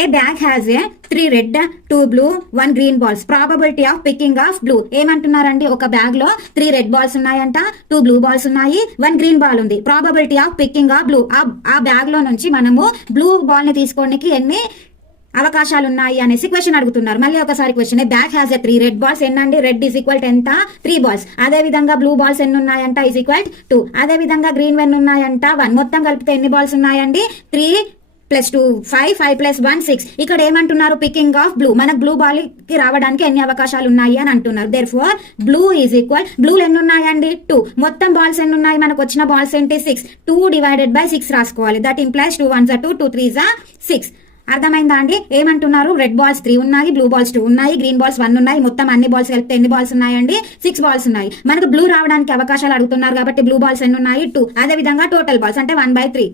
A bag has a 3 red 2 blue 1 green balls. Probability of picking of blue. ఏమంటున్నారండి, ఒక bag లో 3 red balls ఉన్నాయంట, 2 blue balls ఉన్నాయి, 1 green ball ఉంది. Probability of picking of blue. ఆ bag లో నుంచి మనము బ్లూ బాల్ ని తీసుకోవడానికి ఎన్ని అవకాశాలు ఉన్నాయి అనేసి క్వశ్చన్ అడుగుతున్నారు. మళ్ళీ ఒకసారి question, bag has a 3 red balls. ఎన్నండి, రెడ్ ఈజ్ ఈక్వల్ ఎంత, 3 బాల్స్. అదే విధంగా బ్లూ బాల్స్ ఎన్ని ఉన్నాయంట, ఈజ్ ఈక్వల్ 2. అదే విధంగా గ్రీన్ ఎన్ని ఉన్నాయంట, 1. మొత్తం కలిపితే ఎన్ని బాల్స్ ఉన్నాయండి, 3 + 2 5, 5 + 1 6. ఇక్కడ ఏమంటున్నారు, పికింగ్ ఆఫ్ బ్లూ. మనకు బ్లూ బాల్ కి రావడానికి ఎన్ని అవకాశాలు ఉన్నాయి అని అంటున్నారు. Therefore blue is equal, blue ఎన్ని ఉన్నాయండి, 2. మొత్తం బాల్స్ ఎన్ని ఉన్నాయి, మనకు వచ్చిన బాల్స్ ఏంటి, 6. 2 / 6 రాసుకోవాలి. That implies 2 1s 2, 2 3s 6. అర్థమైందా అండి? ఏమంటున్నారు, రెడ్ బాల్స్ 3 ఉన్నాయి, బ్లూ బాల్స్ 2 ఉన్నాయి, గ్రీన్ బాల్స్ 1 ఉన్నాయి. మొత్తం అన్ని బాల్స్ కలిపితే ఎన్ని బాల్స్ ఉన్నాయండి, 6 బాల్స్ ఉన్నాయి. మనకు బ్లూ రావడానికి అవకాశాలు అడుగుతున్నారు కాబట్టి బ్లూ బాల్స్ ఎన్ని ఉన్నాయి, 2. అదే విధంగా టోటల్ బాల్స్ అంటే 1/3.